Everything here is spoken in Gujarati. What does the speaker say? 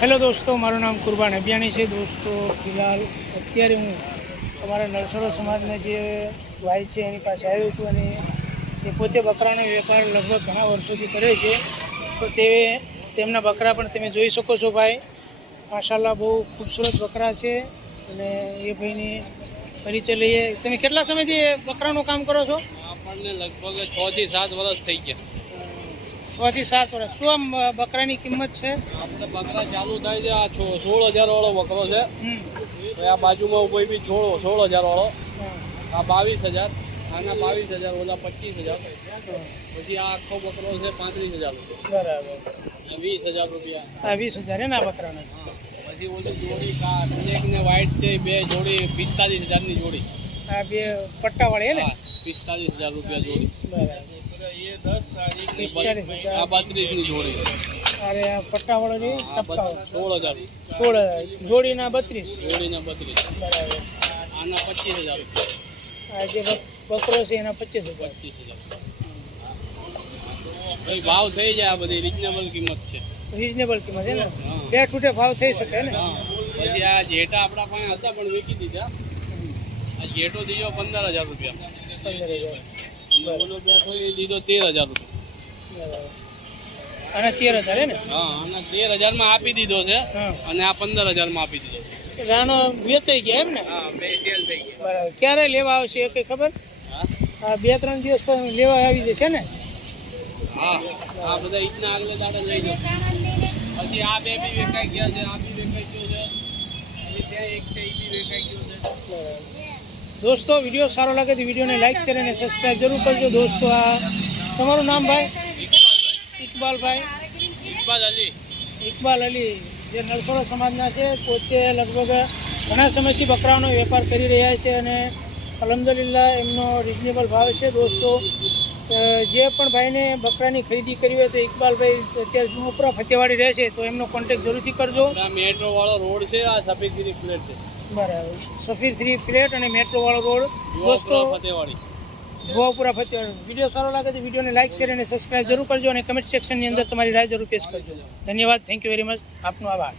હેલો દોસ્તો, મારું નામ કુરબાન અભિયાની છે. દોસ્તો, ફિલહાલ અત્યારે હું અમારા નરસડો સમાજના જે ભાઈ છે એની પાસે આવ્યો છું અને એ પોતે બકરાનો વેપાર લગભગ ઘણા વર્ષોથી કરે છે. તો તેમના બકરા પણ તમે જોઈ શકો છો ભાઈ. માશાલ્લાહ બહુ ખૂબસૂરત બકરા છે અને એ ભાઈની પરિચય લઈએ. તમે કેટલા સમયથી બકરાનું કામ કરો છો? આપણને લગભગ 6 થી 7 વર્ષ થઈ ગયા. 6 થી 7 વર્ષ. શું આમ બકરાની કિંમત છે? આપણે બકરા ચાલુ થાય છે આ 16,000 વાળો બકરો છે. આ બાજુમાં ઉભો બી 16,000 વાળો, આ 22,000, આના 22,000, ઓલા 25,000. પછી આ આખો બકરો છે 35,000 રૂપિયા. બરાબર. 20,000 રૂપિયા. આ 20,000 એના બકરાના. પછી ઓલી જોડી બ્લેક ને વ્હાઈટ છે, બે જોડી 45,000 ની જોડી. આ બે પટ્ટાવાળી હે ને? 45,000 રૂપિયા જોડી. બરાબર. આ 32 ની જોડી. અરે આ પટ્ટાવાળો છે 16,000. 16 જોડીના 32. જોડીના 32. બરાબર. આના 25,000 રૂપિયા. આ જે બકરો છે એના 25,000. 25,000. ભાવ થઈ જાય, આ બધી રિઝનેબલ કિંમત છે. રિઝનેબલ કિંમત છે ને? બે છૂટે ભાવ થઈ શકે ને? પછી આ જેટા આપણા પાસે હતા પણ વેચી દીધા. આ જેટો દીધો 15,000 રૂપિયા. 15,000. ઓલો બેઠો એ દીધો 13,000 રૂપિયા. બરાબર. અને 13,000 હે ને? હા, આના 13,000 માં આપી દીધો છે અને આ 15,000 માં આપી દીધો છે. રાણો વેચાઈ ગયા એમ ને? હા, બે સેલ થઈ ગયા. બરાબર. ક્યારે લેવા આવશે એ કઈ ખબર? આ 2-3 દિવસ પછી લેવા આવી જશે ને? હા, આ બધા ઈદના આગલે દાડે લઈ જાઓ. પછી આ બે બી વેચાઈ ગયા છે, આ બી વેચાઈ ગયો છે. પછી ત્યાં એક છે, એ બી વેચાઈ ગયો છે. દોસ્તો, વિડીયો સારો લાગે તો વિડીયોને લાઈક શેર અને સબસ્ક્રાઈબ જરૂર કરજો. દોસ્તો, આ તમારું નામ ભાઈ? ઇકબાલભાઈ. ઇકબાલ અલી, જે નરસોડો સમાજના છે. પોતે લગભગ ઘણા સમયથી બકરાનો વેપાર કરી રહ્યા છે અને અલ્હમ્દુલિલ્લાહ એમનો રિઝનેબલ ભાવ છે. દોસ્તો, જે પણ ભાઈને બકરાની ખરીદી કરવી હોય તો ઇકબાલભાઈ અત્યારે જુમપુરા ફતેવાડી રહે છે તો એમનો કોન્ટેક્ટ જરૂરથી કરજો. મેટ્રો વાળો રોડ છે, આ સફેદગીરી ફ્લેટ છે. બરાબર. સફીર ફ્લેટ અને મેટ્રો વાળો રોડ. દોસ્તો, ફતેવાડી, જુવાપુરા ફતેવાડી. વિડીયો સારો લાગે તો વિડીયોને લાઈક શેર અને સબસ્ક્રાઈબ જરૂર કરજો અને કમેન્ટ સેક્શનની અંદર તમારી રાય જરૂર પેશ કરજો. ધન્યવાદ. Thank you very much. આપનો આભાર.